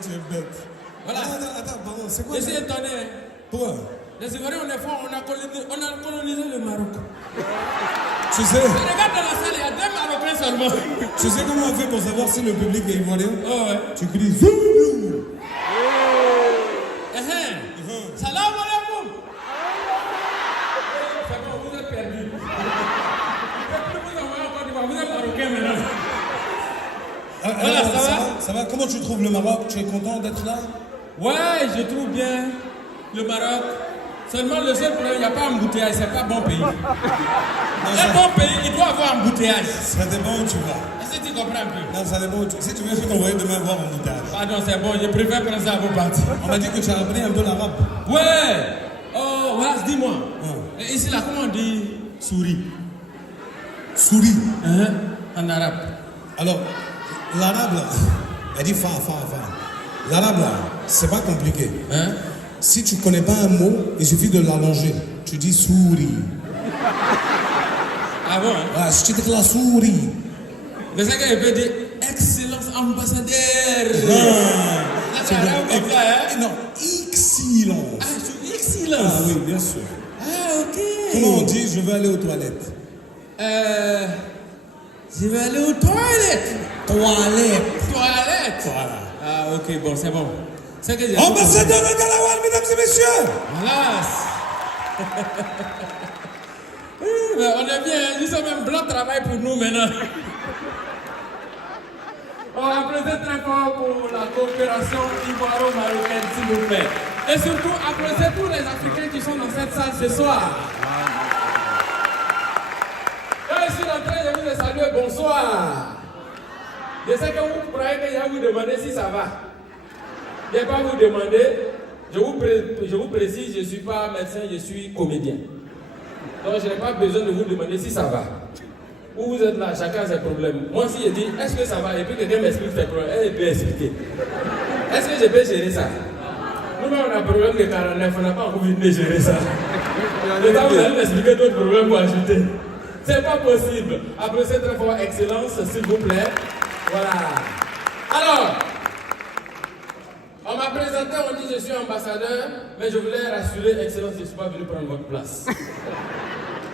tu es bête. Voilà. Attends, pardon, c'est quoi? Je suis étonné. Pourquoi? Les Ivoiriens, on est fort, on a colonisé le Maroc. Tu sais, Regarde dans la salle, il y a 2 Marocains seulement. tu sais comment on fait pour savoir si le public est ivoirien? Oh, ouais. Tu cries Zoulou. Salam alaikum. C'est bon, vous êtes perdus. Vous êtes Marocains maintenant. Voilà, Ça va? Comment tu trouves le Maroc? Tu es content d'être là? Ouais, je trouve bien le Maroc. Seulement le seul problème, il n'y a pas embouteillage, c'est pas bon pays. Un bon pays, il doit avoir embouteillage. Ça dépend où tu vas. Est-ce que tu comprends un peu? Non, ça dépend où tu vas. Si tu veux, je peux t'envoyer demain voir embouteillage. Pardon, c'est bon, je préfère prendre ça à vos parties. On m'a dit que tu as appris un peu l'arabe. Ouais. Oh, voilà, dis-moi. Et ici, là, comment on dit souris? Souris. En arabe. Alors, l'arabe, là, elle dit fa. L'arabe, là, c'est pas compliqué. Si tu connais pas un mot, il suffit de l'allonger. Tu dis souris. Ah bon? Ouais, si tu dis la souris. Mais c'est qu'il peut dire excellence ambassadeur. C'est arabe comme ça, hein? Non, excellent. Ah, c'est excellence. Ah oui, bien sûr. Ah, ok. Comment on dit je veux aller aux toilettes? Je vais aller aux toilettes. Toilettes. Voilà. Ah, ok, bon, c'est bon. C'est que j'ai... Ambassadeur de Galawal, mesdames et messieurs. Voilà. Mais on est bien, nous sommes un blanc travail pour nous maintenant. On va applaudir très fort pour la coopération ivoiro-marocaine, s'il vous plaît. Et surtout, applaudir tous les Africains qui sont dans cette salle ce soir. Quand je suis en train de vous saluer, bonsoir. Je sais que vous croyez que je vais vous demander si ça va. Je ne vais pas vous demander. Je vous précise, je ne suis pas médecin, je suis comédien. Donc je n'ai pas besoin de vous demander si ça va. Où vous êtes là, chacun a ses problèmes. Moi si je dis, est-ce que ça va? Et puis quelqu'un m'explique ses problèmes, elle peut expliquer. Est-ce que je peux gérer ça? Nous-mêmes on a un problème de 49, on n'a pas encore envie de gérer ça. Le temps vous allez m'expliquer d'autres problèmes pour ajouter. C'est pas possible. Applaudissez très fort, excellence, s'il vous plaît. Voilà. Alors, on m'a présenté, on dit je suis ambassadeur, mais je voulais rassurer, excellence, je ne suis pas venu prendre votre place.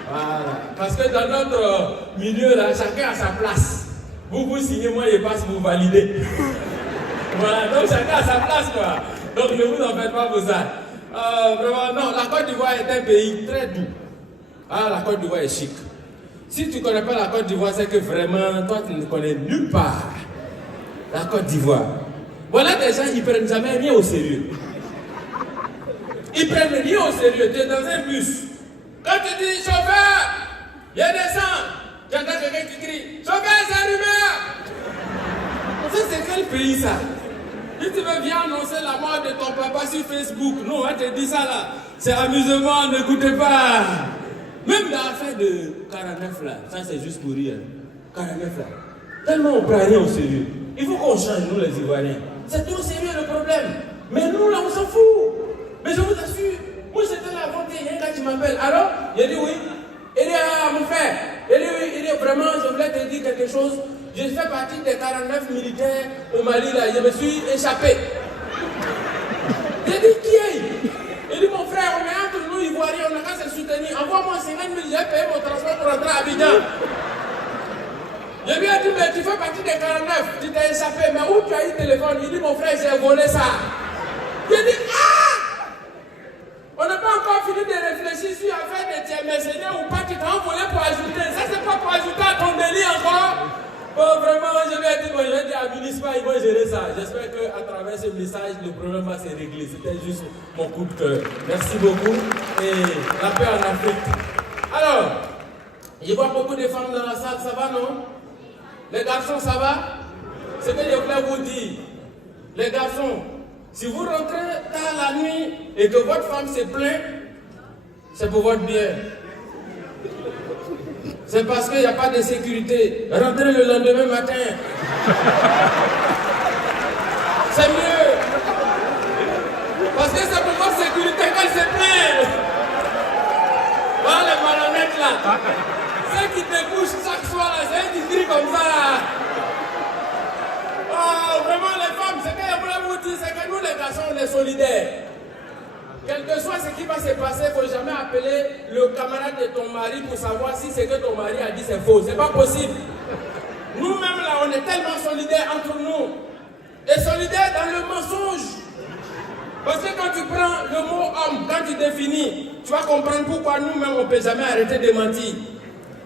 Voilà. Parce que dans notre milieu, là, chacun a sa place. Vous signez, moi je passe, vous validez. Voilà, donc chacun a sa place, quoi. Donc ne vous en faites pas pour ça. Vraiment, non, la Côte d'Ivoire est un pays très doux. Ah, la Côte d'Ivoire est chic. Si tu ne connais pas la Côte d'Ivoire, c'est que vraiment, toi, tu ne connais nulle part la Côte d'Ivoire. Voilà des gens, ils ne prennent jamais rien au sérieux. Ils prennent rien au sérieux. Tu es dans un bus. Quand tu dis chauffeur, il descend. J'entends quelqu'un qui crie chauffeur, c'est allumé. Ça, c'est quel pays ça? Si tu veux bien annoncer la mort de ton papa sur Facebook, non, on te dit ça là. C'est amusement, n'écoutez pas. Même dans l'affaire de 49 là, ça c'est juste pour rire. 49 là. Tellement on ne prend rien au sérieux. Il faut qu'on change, nous les Ivoiriens. C'est trop sérieux le problème. Mais nous là, on s'en fout. Mais je vous assure, moi j'étais là avant hier quand tu m'appelles. Alors, il dit oui. Il dit, ah mon frère, il dit oui, il dit vraiment, je voulais te dire quelque chose. Je fais partie des 49 militaires au Mali là, je me suis échappé. J'ai dit qui est? Il dit mon frère, on est entre nous Ivoiriens, on n'a qu'à se soutenir. Envoie-moi 50 000, j'ai payé mon transport pour rentrer à Abidjan. Je lui ai dit, mais tu fais partie des 49, tu t'es échappé, mais où tu as eu le téléphone? Il dit, mon frère, j'ai volé ça. J'ai dit, ah! On n'a pas encore fini de réfléchir sur l'affaire de tes mercenaires ou pas, tu t'as envolé pour ajouter. Ça, c'est pas pour ajouter à ton délit encore. Bon, vraiment, je lui ai dit, bon, je vais dire à Municipal, ils vont gérer ça. J'espère qu'à travers ce message, le problème va se régler. C'était juste mon coup de cœur. Merci beaucoup et la paix en Afrique. Alors, je vois beaucoup de femmes dans la salle, ça va, non? Les garçons, ça va? Ce que je voulais vous dire, les garçons, si vous rentrez tard la nuit et que votre femme se plaint, c'est pour votre bien. C'est parce qu'il n'y a pas de sécurité. Rentrez le lendemain matin. C'est mieux. Parce que c'est pour votre sécurité qu'elle se plaint. Voilà les malhonnêtes là. Ceux qui te couchent chaque soir là, c'est eux qui crient comme ça là. Oh, vraiment les femmes, c'est qu'il y a voulais vous dire, c'est que nous les garçons, on est solidaires. Quel que soit ce qui va se passer, il ne faut jamais appeler le camarade de ton mari pour savoir si ce que ton mari a dit c'est faux. C'est pas possible. Nous-mêmes là, on est tellement solidaires entre nous. Et solidaires dans le mensonge. Parce que quand tu prends le mot homme, quand tu définis, tu vas comprendre pourquoi nous-mêmes on ne peut jamais arrêter de mentir.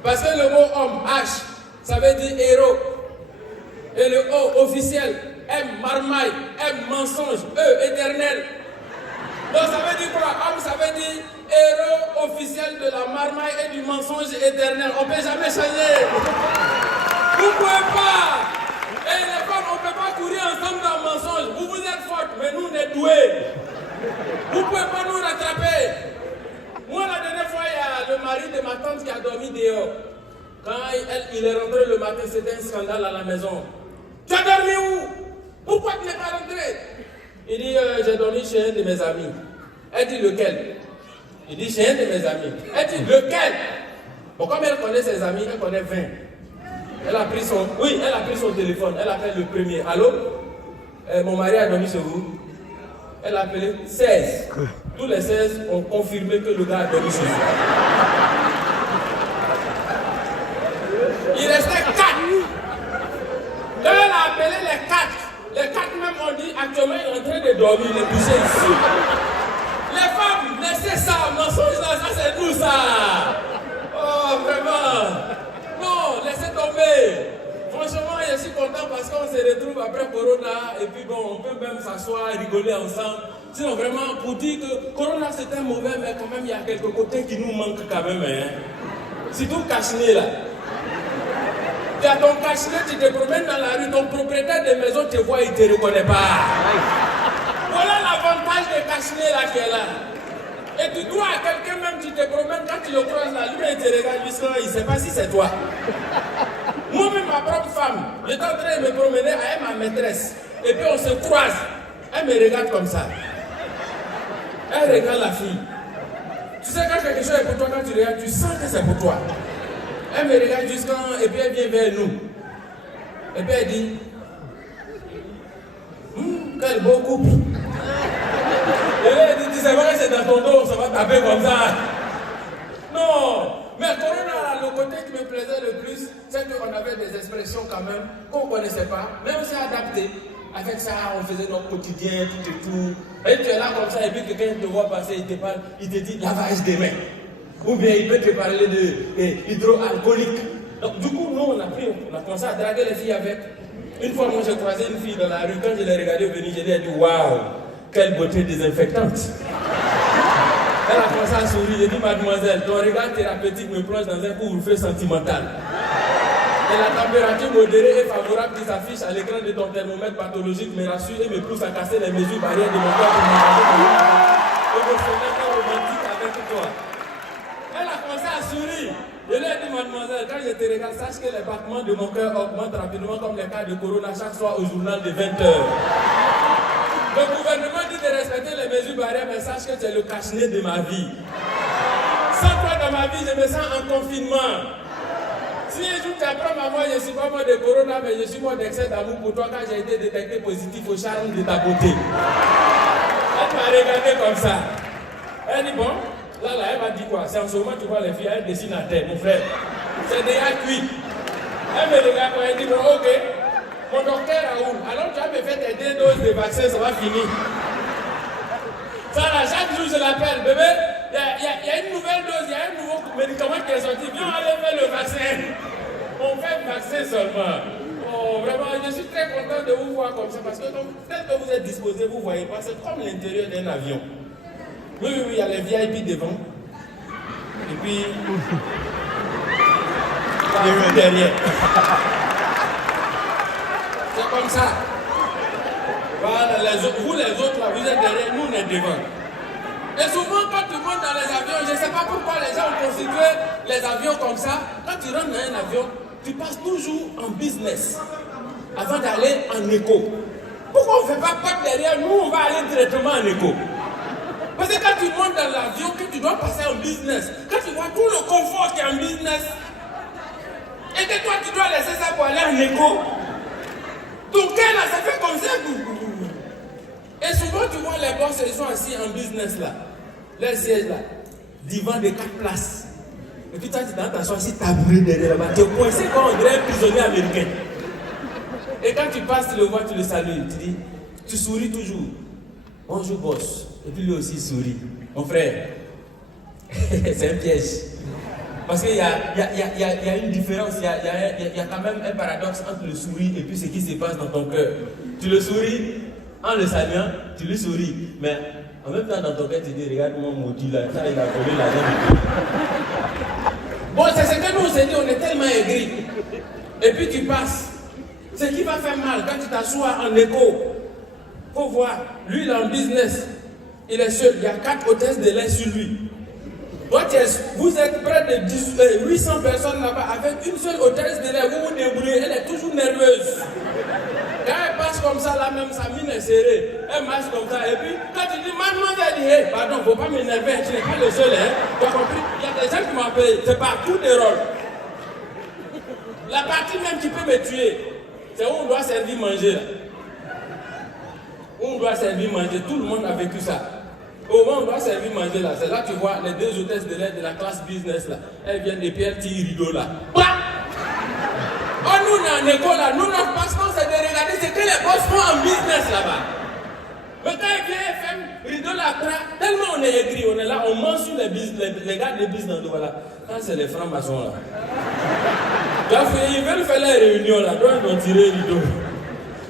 Parce que le mot homme, H, ça veut dire héros. Et le O, officiel, M, marmaille, M, mensonge, E, éternel. Donc ça veut dire quoi? Homme, ça veut dire héros officiel de la marmaille et du mensonge éternel. On ne peut jamais changer. Vous ne pouvez pas. Et les femmes, on ne peut pas courir ensemble dans le mensonge. Vous êtes fortes, mais nous, on est doués. Vous ne pouvez pas nous rattraper. Moi, la dernière fois, il y a le mari de ma tante qui a dormi dehors. Quand il est rentré le matin, c'était un scandale à la maison. Tu as dormi où? Pourquoi tu n'es pas rentré? Il dit, j'ai dormi chez un de mes amis. Elle dit, lequel? Il dit, chez un de mes amis. Elle dit, lequel? Bon, comme elle connaît ses amis, elle connaît 20. Elle a pris son téléphone. Elle appelle le premier. Allô? Mon mari a dormi chez vous. Elle a appelé 16. Tous les 16 ont confirmé que le gars a dormi chez vous. Il restait 4. Elle a appelé les 4. Les 4 même ont dit actuellement il est en train de dormir, il est couché ici. Les femmes, laissez ça, mensonge là, ça c'est tout ça. Oh vraiment. Non, laissez tomber. Franchement, je suis content parce qu'on se retrouve après Corona et puis bon, on peut même s'asseoir et rigoler ensemble. Sinon vraiment, pour dire que Corona c'était mauvais, mais quand même il y a quelques côtés qui nous manquent quand même. Hein. Surtout cache-nez là. Tu as ton cache-nez, tu te promènes dans la rue, ton propriétaire de maison te voit, il ne te reconnaît pas. Voilà l'avantage de cache-nez là qui est là. Et tu dois à quelqu'un même, tu te promènes, quand tu le croises là, lui il te regarde jusqu'à il ne sait pas si c'est toi. Moi-même, ma propre femme, j'étais en train de me promener avec ma maîtresse. Et puis on se croise. Elle me regarde comme ça. Elle regarde la fille. Tu sais quand quelque chose est pour toi, quand tu regardes, tu sens que c'est pour toi. Elle me regarde jusqu'à... Et puis elle vient vers nous. Et puis elle dit... Quel beau couple. Et elle dit, tu sais pas que c'est dans ton dos, ça va taper comme ça. Non. Mais Corona, le côté qui me plaisait le plus, c'est qu'on avait des expressions quand même qu'on ne connaissait pas. Mais on s'est adapté. Avec ça, on faisait notre quotidien, tout et tout. Et tu es là comme ça, et puis quelqu'un te voit passer, il te parle, il te dit lavage des mains. Ou bien il peut te parler de hydroalcoolique. Donc du coup, nous, on a commencé à draguer les filles avec. Une fois, moi, j'ai croisé une fille dans la rue. Quand je l'ai regardée venir, je lui ai dit, waouh, quelle beauté désinfectante. Elle a commencé à sourire. J'ai dit, mademoiselle, ton regard thérapeutique me plonge dans un couvre-feu sentimental. Et la température modérée et favorable qui s'affiche à l'écran de ton thermomètre pathologique me rassure et me pousse à casser les mesures barrières de mon corps pour m'engager émotionnellement romantique avec toi. Elle a commencé à sourire. Je lui ai dit, mademoiselle, quand je te regarde, sache que les battements de mon cœur augmentent rapidement comme les cas de Corona chaque soir au journal de 20h. Le gouvernement dit de respecter les mesures barrières, mais sache que tu es le cache-nez de ma vie. Sans toi dans ma vie, je me sens en confinement. Si un jour tu apprends à moi, je ne suis pas mort de Corona, mais je suis mort d'excès d'amour pour toi quand j'ai été détecté positif au charme de ta beauté. Elle m'a regardé comme ça. Elle dit, bon, là, elle m'a dit quoi? C'est en ce moment que tu vois les filles, elle dessine à terre, mon frère. C'est déjà cuit. Elle me regarde, elle dit, bon, ok. Mon docteur Raoul, alors tu as me fait tes 2 doses de vaccin, ça va finir. Ça là, chaque jour je l'appelle, bébé, il y a une nouvelle dose, il y a un nouveau médicament qui est sorti, viens aller faire le vaccin. On fait le vaccin seulement. Oh, vraiment, je suis très content de vous voir comme ça, parce que tel que vous êtes disposé, vous ne voyez pas, c'est comme l'intérieur d'un avion. Oui, il y a les VIP devant. Et puis, derrière. C'est comme ça. Voilà, vous les autres, là, vous êtes derrière, nous on est devant. Et souvent, quand tu montes dans les avions, je ne sais pas pourquoi les gens ont constitué les avions comme ça. Quand tu rentres dans un avion, tu passes toujours en business avant d'aller en éco. Pourquoi on ne fait pas derrière nous, on va aller directement en éco? Parce que quand tu montes dans l'avion, que tu dois passer en business, quand tu vois tout le confort qui est en business, et que toi tu dois laisser ça pour aller en éco, ton cœur là, ça fait comme ça. Et souvent, tu vois les boss, ils sont assis en business là. Leur siège là. Divan de 4 places. Et puis toi, tu t'assois assis tabouret derrière là-bas. Tu es coincé comme on dirait un prisonnier américain. Et quand tu passes, tu le vois, tu le salues. Tu dis, tu souris toujours. Bonjour boss. Et puis lui aussi sourit. Mon frère, c'est un piège. Parce qu'il y a une différence, il y a quand même un paradoxe entre le sourire et puis ce qui se passe dans ton cœur. Tu le souris en le saluant, tu lui souris. Mais en même temps, dans ton cœur, tu dis, regarde mon maudit là, ça il a volé l'argent. Bon, c'est ce que nous on s'est dit, on est tellement aigris. Et puis tu passes. Ce qui va faire mal quand tu t'assois en écho. Faut voir, lui il est en business. Il est seul, il y a 4 hôtesses de l'air sur lui. Toi, vous êtes près de 800 personnes là-bas avec une seule hôtesse de l'air, vous vous débrouillez, elle est toujours nerveuse. Quand elle passe comme ça, là même, sa mine est serrée. Elle marche comme ça, et puis quand tu dis mademoiselle, elle dit hey, pardon, faut pas m'énerver, tu n'es pas le seul, hein. Tu as compris? Il y a des gens qui m'appellent, c'est partout des rôles. La partie même qui peut me tuer, c'est où on doit servir manger là. Où on doit servir manger, tout le monde a vécu ça. Au moment où on doit servir manger là, c'est là que tu vois les 2 hôtesses de l'air de la classe business là. Elles viennent et puis elles tirent rideau là. Bah! Oh, nous on est en école là, nous notre passe-temps c'est de regarder ce que les boss font en business là-bas. Mais quand ils viennent FM, rideau là, tellement on est écrit, on est là, on ment sur les gars de business. Voilà. Quand c'est les francs-maçons là. Donc, ils veulent faire la réunion là, donc ils vont tirer rideau.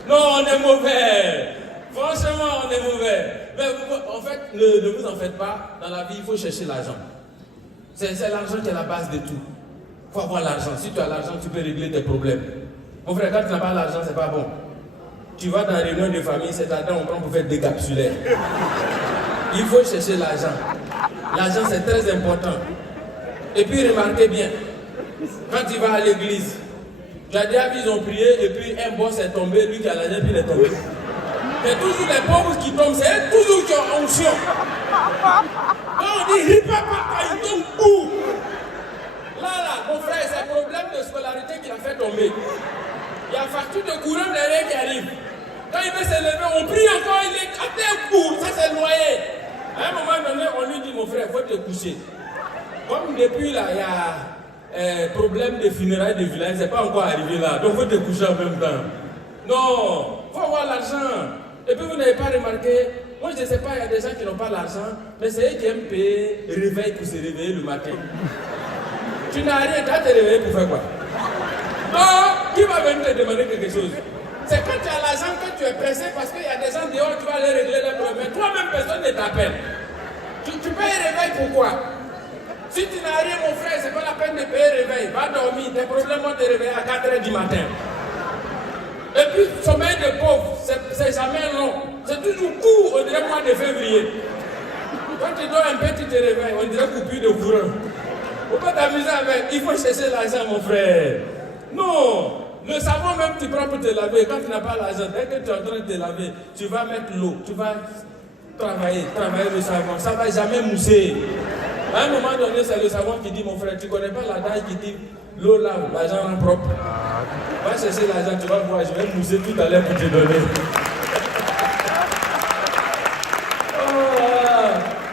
Non, on est mauvais. Franchement, on est mauvais. Mais en fait, ne vous en faites pas. Dans la vie, il faut chercher l'argent. C'est l'argent qui est la base de tout. Il faut avoir l'argent. Si tu as l'argent, tu peux régler tes problèmes. Mon frère, quand tu n'as pas l'argent, c'est pas bon. Tu vas dans la réunion de famille, c'est là-dedans on prend pour faire des capsulaires. Il faut chercher l'argent. L'argent, c'est très important. Et puis, remarquez bien, quand tu vas à l'église, tu as déjà vu, ils ont prié, et puis un boss est tombé, lui qui a l'argent, puis il est tombé. C'est toujours les pauvres qui tombent, c'est toujours qui ont onction. Quand on dit ripapapa, ils tombent où? Là, mon frère, c'est un problème de scolarité qui l'a fait tomber. Il y a facture de courant derrière qui arrive. Quand il veut se lever, on prie encore, il est à terre court, ça c'est noyé. À un moment donné, on lui dit, mon frère, il faut te coucher. Comme depuis là, il y a problème de funérailles de village, c'est pas encore arrivé là, donc il faut te coucher en même temps. Non, il faut avoir l'argent. Et puis vous n'avez pas remarqué, moi je ne sais pas, il y a des gens qui n'ont pas l'argent, mais c'est eux qui aiment payer réveil pour se réveiller le matin. Tu n'as rien, tu vas te réveiller pour faire quoi? Non, qui va venir te demander quelque chose? C'est quand tu as l'argent que tu es pressé parce qu'il y a des gens dehors, tu vas aller régler les problèmes. Toi-même, personne ne t'appelle. Tu payes réveil pourquoi? Si tu n'as rien, mon frère, c'est pas la peine de payer réveil. Va dormir, tes problèmes vont te réveiller à 4h du matin. Et puis, sommeil de pauvre, c'est jamais long. C'est toujours court, on dirait mois de février. Quand tu dors un peu, tu te réveilles, on dirait coupure de courant. Faut pas t'amuser avec, il faut chercher l'argent, mon frère. Non, le savon même tu prends pour te laver. Quand tu n'as pas l'argent, dès que tu es en train de te laver, tu vas mettre l'eau, tu vas travailler le savon. Ça ne va jamais mousser. À un moment donné, c'est le savon qui dit, mon frère, tu ne connais pas l'adage qui dit l'eau lave, l'argent rend propre. Va chercher l'argent, tu vas voir, je vais mousser tout à l'heure pour te donner.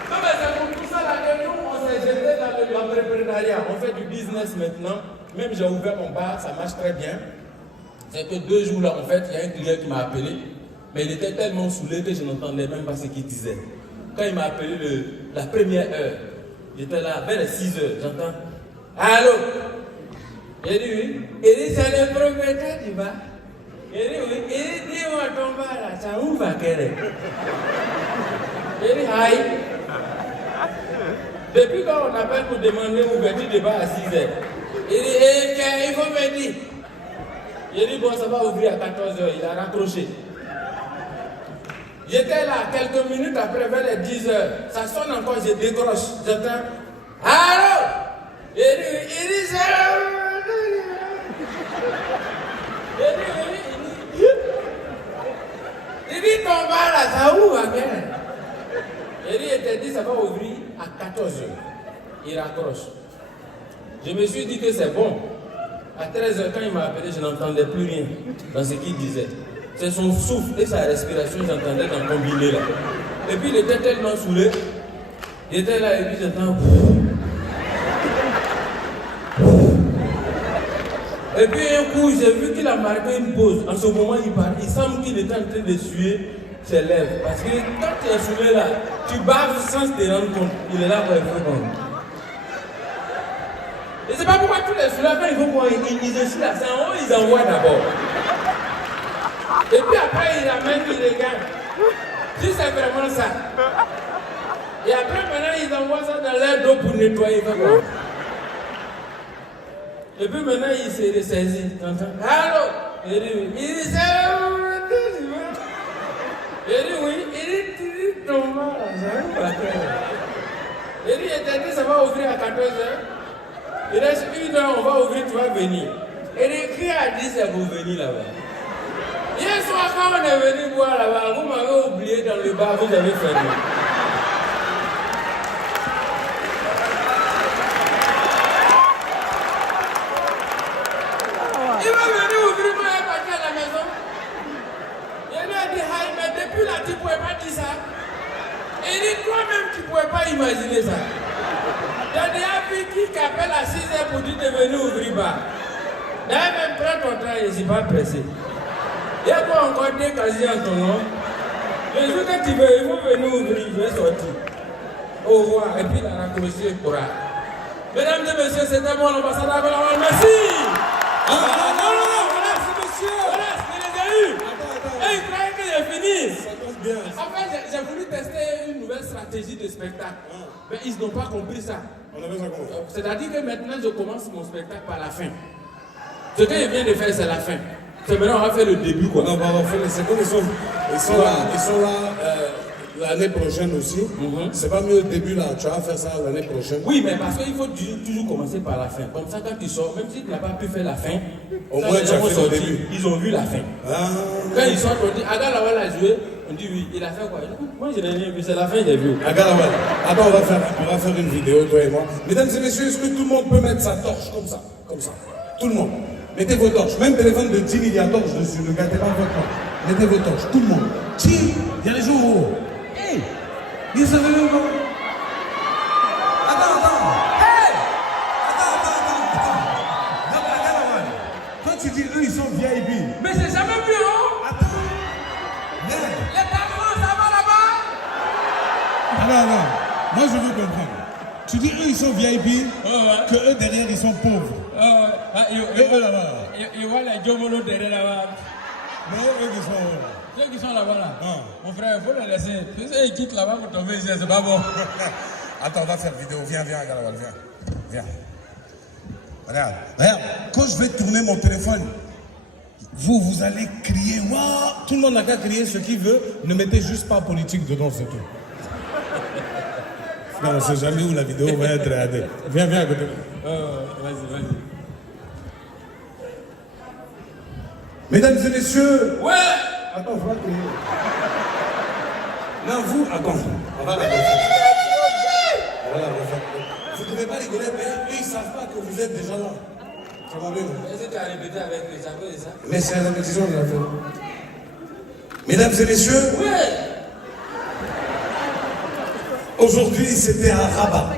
Non mais c'est pour tout ça là que nous, on s'est jeté dans l'entrepreneuriat. On fait du business maintenant. Même j'ai ouvert mon bar, ça marche très bien. C'est que 2 jours là, en fait, il y a un client qui m'a appelé. Mais il était tellement saoulé que je n'entendais même pas ce qu'il disait. Quand il m'a appelé la première heure, j'étais là, vers les 6 heures, j'entends. Allô? Il dit oui. Il dit c'est le propriétaire du bar. Il dit oui. Il dit dis-moi ton bar là, ça où va qu'elle? Il dit aïe. Depuis quand on appelle pour demander l'ouverture du bar à 6 heures, il dit il faut me dire. Il dit bon, ça va ouvrir à 14 heures. Il a raccroché. J'étais là quelques minutes après, vers les 10 heures. Ça sonne encore, je décroche. J'entends. Allô? Il dit c'est. Il dit ton bar là, ça ouvre à quelle heure? Il était dit ça va ouvrir à 14 heures. Il raccroche. Je me suis dit que c'est bon. À 13 heures, quand il m'a appelé, je n'entendais plus rien dans ce qu'il disait. C'est son souffle et sa respiration, j'entendais dans le combiné là. Et puis il était tellement saoulé. Il était là et puis j'entends. Et puis un coup, j'ai vu qu'il a marqué une pause. En ce moment, il parle. Il semble qu'il était en train d'essuyer ses lèvres. Parce que quand tu es saoulé là, tu baves sans te rendre compte. Il est là pour faire comme. Et c'est pas pourquoi tous les soulats, quand il faut qu'ils essuient là, c'est en haut, ils envoient d'abord. Et puis après, il amène, il regarde. Si c'est vraiment ça. Et après, maintenant, ils envoient ça dans l'air d'eau pour nettoyer. Et puis maintenant, il s'est ressaisi. Allô? Il dit oui. Il dit oui. Il dit Thomas. Il dit, ça va ouvrir à 14h. Il reste 1 heure, on va ouvrir, tu vas venir. Il dit, qui a dit c'est pour venir là-bas? Hier soir, quand on est venu boire là-bas, vous m'avez oublié dans le bar, vous avez fermé. Il va venir ouvrir moi et partir à la maison. Il lui a dit, mais depuis là, tu ne pouvais pas dire ça. Il dit, toi-même, tu ne pouvais pas imaginer ça. J'ai déjà vu qui appelle à 6h pour dire de venir ouvrir bar. D'ailleurs, même prends ton temps, je ne suis pas pressé. Il y a quoi encore des casiers en ton nom? Le jour que tu veux, il faut venir ouvrir, je vais sortir. Au revoir. Et puis il a raccroché le courage. Mesdames et messieurs, c'était mon ambassadeur. Merci. Non, merci monsieur. Voilà, il les a eu. Et il croyait que j'ai fini. Ça passe bien. En fait, j'ai voulu tester une nouvelle stratégie de spectacle. Mais ils n'ont pas compris ça. On avait ça comment? C'est-à-dire que maintenant, je commence mon spectacle par la fin. Ce que je viens de faire, c'est la fin. C'est maintenant, on va faire le début, quoi. Non, on va faire les secondes. Ils sont là l'année prochaine aussi. C'est pas mieux au début là, tu vas faire ça l'année prochaine. Oui, mais parce qu'il faut toujours commencer par la fin. Comme ça, quand tu sors, même si tu n'as pas pu faire la fin, au moins tu as fait le début. Ils ont vu la fin. Quand ils sortent, on dit, Aga Lawal a joué. On dit oui, il a fait quoi? Moi je n'ai rien vu, c'est la fin, j'ai vu. Aga Lawal. Attends, on va faire une vidéo, toi et moi. Mesdames et messieurs, est-ce que tout le monde peut mettre sa torche comme ça? Comme ça. Tout le monde. Mettez vos torches. Même téléphone de Tim, il y a torche dessus. Ne gâtez pas votre torche. Mettez vos torches. Tout le monde. Tim, il y a les gens en haut. Hey! Ils sont venus au Attends. Hey! Attends. Aga Lawal. Toi, tu dis, eux, ils sont VIP. Mais c'est jamais vu, hein? Attends. Les patrons, ça va là-bas? Non. Moi, je veux comprendre. Tu dis, eux, ils sont VIP, que eux, derrière, ils sont pauvres. Eux, là-bas. Et voilà, Jomolo derrière là-bas. Mais eux qui sont là. Ceux qui sont là-bas, là. Mon frère, il faut les laisser. Tu sais, ils quittent là-bas pour tomber ici, c'est pas bon. Attends, on va faire vidéo. Viens, Aga Lawal, viens. Regarde. Quand je vais tourner mon téléphone, vous allez crier. Waouh! Tout le monde n'a qu'à crier ce qu'il veut. Ne mettez juste pas politique dedans, c'est tout. Non, on ne sait jamais où la vidéo va être regardée. Viens à côté. Vas-y. Mesdames et messieurs. Ouais! Attends, on va crier. Non, vous, attends. On va la refaire. Vous ne devez pas rigoler, mais eux, ils ne savent pas que vous êtes déjà là. Ça va bien. Est-ce que tu as répété avec les sabots et ça? Mais c'est la répétition de la fin. Mesdames et messieurs. Ouais! Aujourd'hui, c'était à Rabat.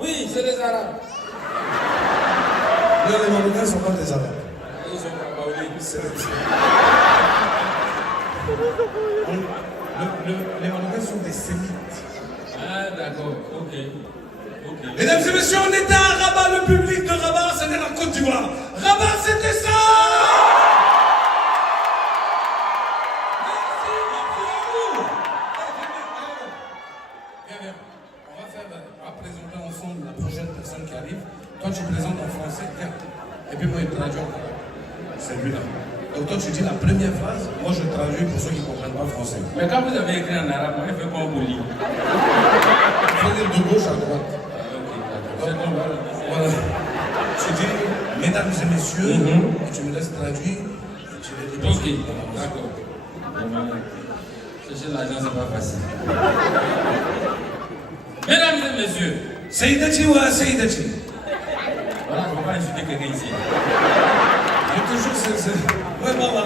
Oui, c'est les Arabes. Non, les Marocains ne sont pas des Arabes. Ils sont pas baoulés. Les Marocains sont des Sémites. Ah, d'accord, ok. Mesdames et messieurs, on était à Rabat, le public de Rabat, c'était la Côte d'Ivoire. Rabat, c'était ça! Merci à vous! Viens. On va présenter ensemble la prochaine personne qui arrive. Toi, tu présentes en français, viens. Et puis moi, il traduit en arabe. C'est lui là. Donc toi, tu dis la première phrase, moi je traduis pour ceux qui ne comprennent pas français. Mais quand vous avez écrit en arabe, moi, il fait quoi vous lire? Vous allez de gauche à droite. Voilà. Tu dis, mesdames et messieurs, et tu me laisses traduire. Ok, d'accord. Chercher l'argent, c'est pas facile. Mesdames et messieurs, Saïdati ou Saïdati? voilà, on va pas insulter quelqu'un ici. Toujours, c'est... Ouais,